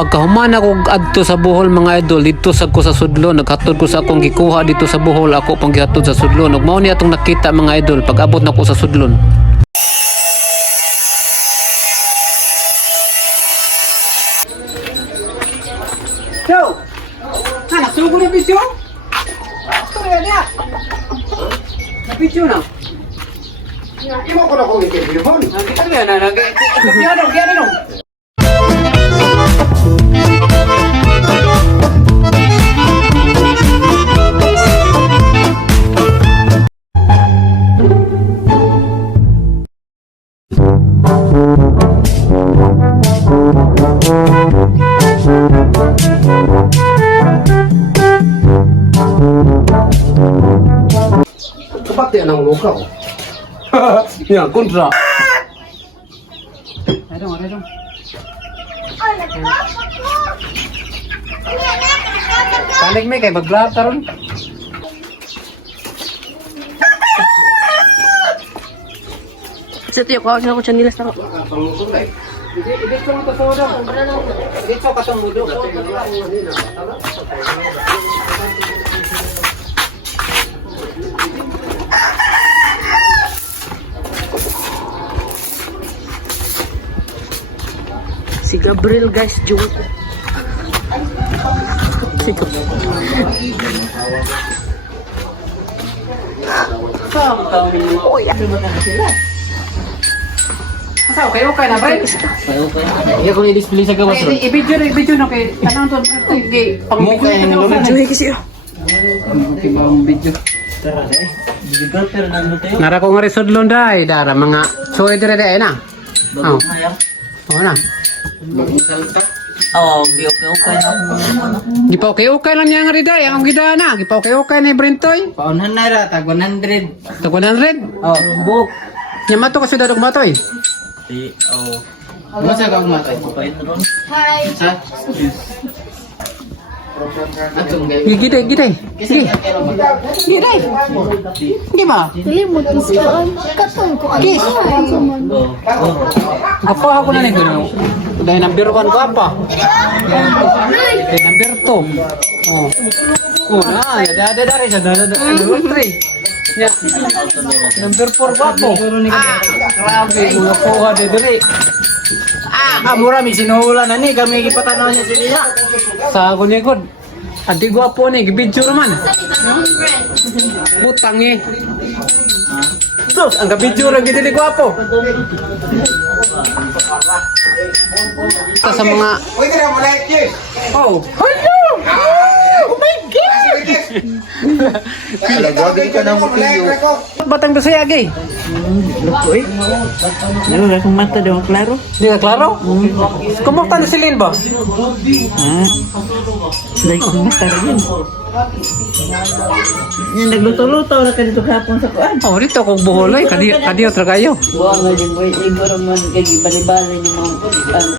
Pagkahuman ako adto sa Bohol mga idol, dito sa ko sa Sudlon, naghatod ko sa akong gikuha dito sa Bohol, ako pang gihatod sa Sudlon. Ug mao ni atong nakita mga idol pag abot na ko sa Sudlon. Yo! Anak, sugo na video? Ito na yan. Na video na. Iwan ko na kung i-telephone. Kita na yan. Gyan ano? Kapat yan ang luka ko. Ya, kontra. Ayo. Balik may kay mag-vlog karon. Sa tiyo ko ako sa nilas ako. Dito mo to sodo. Dito ka tong mudo. Si Gabriel guys, joke. Okay na, pre. Iya ko i-display sa gawas ron. I-video na kay kanang to. Mukha yung lolo. Joke kasi oh. Nara ko nga rin Sudlon dai, dara mga suoy dire dai na. Oh. Oh na. Okay na ako. Gipa okay lang niya nga rin dai, ang gidana. Gipa okay na Brentoy. Paunan na ra, tag 100. Tag 100. Oh, book. Nya mato kasi dadog matoy. Ano sa kang matay? Sa? Gide. Gide. Di ba? Limot ko sa katong ko ang Kiss. Apa ako na ni kuno. Dahil number 1 ko apa? Number 2. Oh. Oh, na, ada dari sa number 3. Ya. Number 4 ko apo. Grabe, mga kuha de diri. Mura mi sinuhulan na ni kami gipatanaw niya sila. Sa ako ni god. Adi gwapo ni, gibidyo naman. Butang eh. Sus, ang gabidyo ra gid ni gwapo. Sa mga Pwede na mo like this. oh, hello. Oh my god. Lagwagin ka na mo video. Batang Bisaya gay. Uy. Ano akong mata daw klaro? Di ka klaro? Kumusta na si Lin ba? Like akong mata rin. Yan nagluto-luto na kanito hapon sa kuan. Oh, dito kong buholay. Kadiyo tragayo. Buang nga din boy, igor man kay bali-bali ni mga